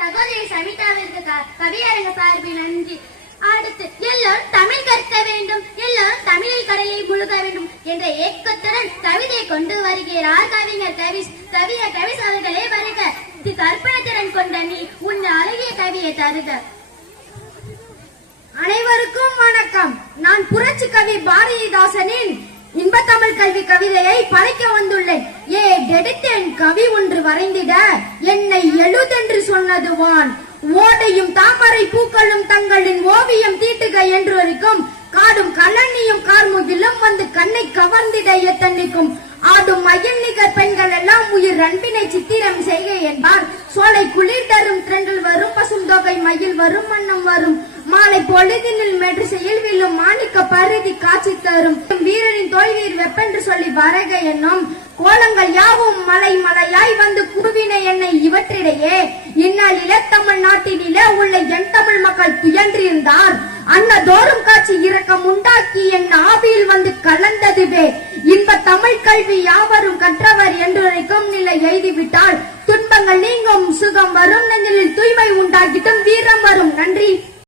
சகோதரி சமிதாவிற்கு கவியரங்க சார்பில் நன்றி. அடுத்து எல்லோரும் தமிழ் கற்க வேண்டும், எல்லோரும் தமிழில் கடலை முழுக வேண்டும் என்ற ஏக்கத்துடன் கவிதை கொண்டு வருகிறார் கவிஞர் கவிஸ் அவர்களே வருக. கற்பனத்திறன் கொண்ட நீ உன் அழகிய கவியை தருக. அனைவருக்கும் வணக்கம். நான் புரட்சி கவி பாரதிதாசனின் இன்பத்தமிழ் கல்வி கவிதையை படைக்க வந்துள்ளேன். எடுத்தேன் கவி ஒன்று வரைந்திட என்னை எழுதென்று சொன்னது வான். ஓடையும் தாமரை பூக்களும் தங்களின் ஓவியம் தீட்டுக என்று வரைக்கும் காடும் கல்லணியும் கார்முகிலும் வந்து கண்ணை கவர்ந்திட எத்தன்னைக்கும் ஆடும் மயில் நிகர் பெண்கள் எல்லாம் உயிர் அன்பினை சித்திரம் செய்க என்பார். சோலை குளிர் தரும் திரண்டில் வரும் பசும் தொகை மயில் வரும் மன்னம் வரும் மாலை பொழுதினில் மெட்ரிசையில் வில்லும் மாணிக்க பருதி காட்சி தரும் வீரனின் தோல்வீர் வெப்பென்று சொல்லி வரக என்னும் கோலங்கள் யாவும் மலை மலையாய் வந்து குவின என்னை இவற்றிடையே இந்நாள் இளத்தமிழ் நாட்டினில உள்ள என் தமிழ் மக்கள் துயன்றிருந்தார். அன்னதோறும் காட்சி இரக்கம் உண்டாக்கி என் ஆவியில் வந்து கலந்ததுவே இன்ப தமிழ் கல்வி யாவரும் கற்றவர் என்றுரைக்கும் நிலை எழுதிவிட்டால் துன்பங்கள் நீங்கும் சுகம் வரும் நெஞ்சில் தூய்மை உண்டாக்கிட்டும் வீரம் வரும். நன்றி.